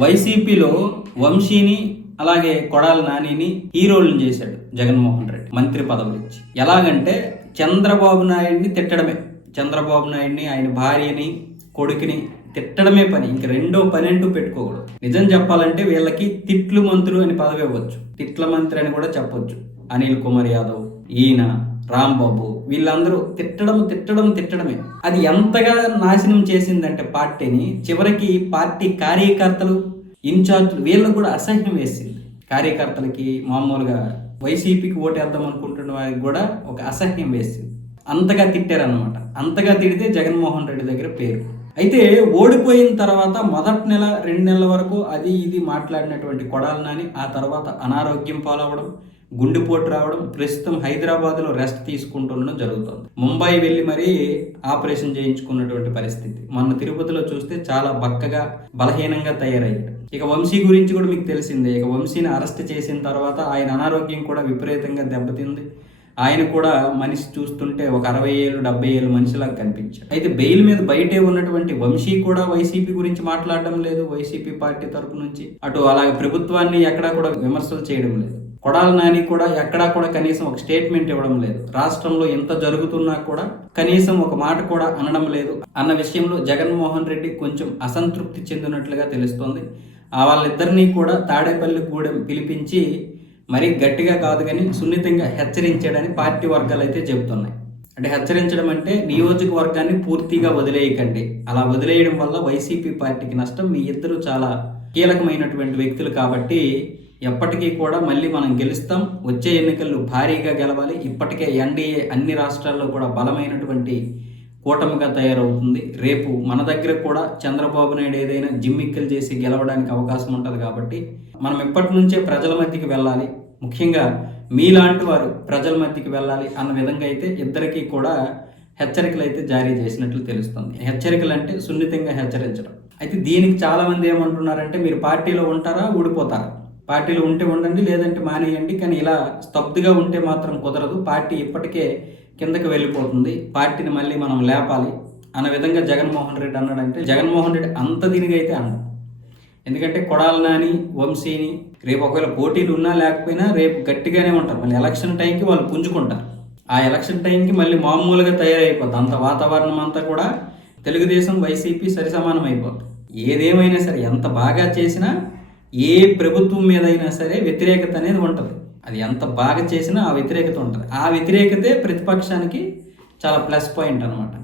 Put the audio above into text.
వైసీపీలో వంశీని అలాగే కొడాల నానిని హీరోలను చేశాడు జగన్మోహన్ రెడ్డి మంత్రి పదవులు ఇచ్చి. ఎలాగంటే చంద్రబాబు నాయుడిని తిట్టడమే. చంద్రబాబు నాయుడిని ఆయన భార్యని కొడుకుని తిట్టడమే పని. ఇంక రెండో పని అంటూ పెట్టుకోకూడదు. నిజం చెప్పాలంటే వీళ్ళకి తిట్లు మంత్రులు అని పదవి ఇవ్వచ్చు. తిట్ల మంత్రి అని కూడా చెప్పొచ్చు. అనిల్ కుమార్ యాదవ్ ఈయన రాంబాబు వీళ్ళందరూ తిట్టడం తిట్టడం తిట్టడమే. అది ఎంతగా నాశనం చేసిందంటే పార్టీని చివరికి పార్టీ కార్యకర్తలు ఇన్ఛార్జ్లు వీళ్ళకు కూడా అసహ్యం వేసింది. కార్యకర్తలకి మామూలుగా వైసీపీకి ఓటేద్దాం అనుకుంటున్న వారికి కూడా ఒక అసహ్యం వేసింది. అంతగా తిట్టారనమాట అంతగా తిడితే జగన్మోహన్ రెడ్డి దగ్గర పేరు. అయితే ఓడిపోయిన తర్వాత మొదటి నెల రెండు నెలల వరకు అది ఇది మాట్లాడినటువంటి కొడాలనాని ఆ తర్వాత అనారోగ్యం పాలవడం గుండెపోటు రావడం ప్రస్తుతం హైదరాబాద్లో రెస్ట్ తీసుకుంటుండడం జరుగుతుంది. ముంబై వెళ్ళి మరీ ఆపరేషన్ చేయించుకున్నటువంటి పరిస్థితి. మొన్న తిరుపతిలో చూస్తే చాలా బక్కగా బలహీనంగా తయారయ్యాడు. ఇక వంశీ గురించి కూడా మీకు తెలిసిందే. ఇక వంశీని అరెస్ట్ చేసిన తర్వాత ఆయన అనారోగ్యం కూడా విపరీతంగా దెబ్బతింది. ఆయన కూడా మనిషి చూస్తుంటే ఒక అరవై ఏళ్ళు డెబ్బై ఏళ్ళు మనిషిలాగా కనిపించారు అయితే బెయిల్ మీద బయటే ఉన్నటువంటి వంశీ కూడా వైసీపీ గురించి మాట్లాడడం లేదు. వైసీపీ పార్టీ తరపు నుంచి అటు అలాగే ప్రభుత్వాన్ని ఎక్కడా కూడా విమర్శలు చేయడం లేదు. కొడాల నాని కూడా ఎక్కడా కూడా కనీసం ఒక స్టేట్మెంట్ ఇవ్వడం లేదు. రాష్ట్రంలో ఎంత జరుగుతున్నా కూడా కనీసం ఒక మాట కూడా అనడం లేదు. అన్న విషయంలో జగన్మోహన్ రెడ్డి కొంచెం అసంతృప్తి చెందినట్లుగా తెలుస్తోంది. ఆ వాళ్ళిద్దరినీ కూడా తాడేపల్లి గూడెం పిలిపించి మరీ గట్టిగా కాదు కానీ సున్నితంగా హెచ్చరించాడని పార్టీ వర్గాలు అయితే చెబుతున్నాయి. అంటే హెచ్చరించడం అంటే నియోజకవర్గాన్ని పూర్తిగా వదిలేయకండి. అలా వదిలేయడం వల్ల వైసీపీ పార్టీకి నష్టం. మీ ఇద్దరు చాలా కీలకమైనటువంటి వ్యక్తులు కాబట్టి ఎప్పటికీ కూడా మళ్ళీ మనం గెలుస్తాం. వచ్చే ఎన్నికలు భారీగా గెలవాలి. ఇప్పటికే ఎన్డీఏ అన్ని రాష్ట్రాల్లో కూడా బలమైనటువంటి కూటమిగా తయారవుతుంది. రేపు మన దగ్గర కూడా చంద్రబాబు నాయుడు ఏదైనా జిమ్మిక్కలు చేసి గెలవడానికి అవకాశం ఉంటుంది కాబట్టి మనం ఇప్పటి నుంచే ప్రజల మధ్యకి వెళ్ళాలి. ముఖ్యంగా మీలాంటి వారు ప్రజల మధ్యకి వెళ్ళాలి అన్న విధంగా అయితే ఇద్దరికీ కూడా హెచ్చరికలు అయితే జారీ చేసినట్లు తెలుస్తుంది. హెచ్చరికలు అంటే సున్నితంగా హెచ్చరించడం. అయితే దీనికి చాలామంది ఏమంటున్నారంటే మీరు పార్టీలో ఉంటారా? ఊడిపోతారా? పార్టీలో ఉంటే ఉండండి లేదంటే మానేయండి కానీ ఇలా స్తబ్దుగా ఉంటే మాత్రం కుదరదు. పార్టీ ఇప్పటికే కిందకి వెళ్ళిపోతుంది. పార్టీని మళ్ళీ మనం లేపాలి. అన్న విధంగా జగన్మోహన్ రెడ్డి అన్నాడంటే జగన్మోహన్ రెడ్డి అంత దీనిగా అయితే అన్నాడు. ఎందుకంటే కొడాల నాని వంశీని రేపు ఒకవేళ పోటీలు ఉన్నా లేకపోయినా రేపు గట్టిగానే ఉంటారు. మళ్ళీ ఎలక్షన్ టైంకి వాళ్ళు పుంజుకుంటారు. ఆ ఎలక్షన్ టైంకి మళ్ళీ మామూలుగా తయారైపోద్ది. అంత వాతావరణం అంతా కూడా తెలుగుదేశం వైసీపీ సరిసమానం అయిపోద్ది. ఏదేమైనా సరే ఎంత బాగా చేసినా ఏ ప్రభుత్వం మీద అయినా సరే వ్యతిరేకత అనేది ఉంటుంది. అది ఎంత బాగా చేసినా ఆ వ్యతిరేకత ఉంటుంది. ఆ వ్యతిరేకతే ప్రతిపక్షానికి చాలా ప్లస్ పాయింట్ అనమాట